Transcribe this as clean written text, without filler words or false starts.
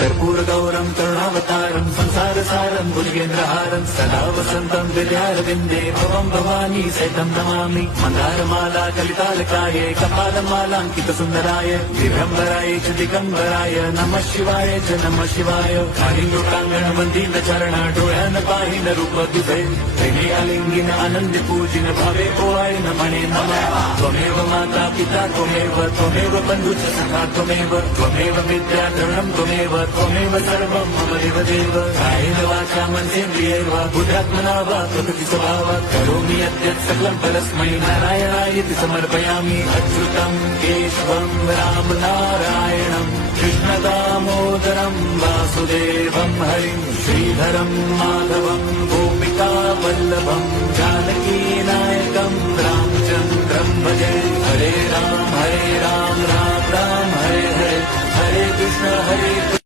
कर्पूरगौरं करुणावतारं संसारसारं भुजगेन्द्रहारं सदा वसन्तं हृदयारविन्दे भवं भवानी सहितं नमामि। मन्दारमाला कलितालकाय कपालमालाङ्कितसुन्दराय दिगम्बराय च दिगम्बराय नमः शिवाय च नमः शिवाय। कालिन्दोटाङ्गणवन्दीनचरण डोळ्यान पाहिन रूप तुझे प्रेमे आलिंगिन आनंद पूजिन भावे ओवाय नमणे नमः। त्वमेव माता पिता त्वमेव बन्धुश्च सखा त्वमेव विद्याधरणं त्वमेव सर्वं मम देवदेव। कायेन वाचा मनसेन्द्रियैर्वा बुद्ध्यात्मना वा प्रकृति स्वभावात् करोमि यद्यत् सकलं परस्मै नारायणायेति समर्पयामि। अच्युतं केशवं राम नारायणं कृष्णदामोदरं वासुदेवं हरिं श्रीधरं माधवं गोपिकावल्लभं जानकीनायकं रामचन्द्रं भजे। हरे राम राम राम हरे हरे हरे कृष्ण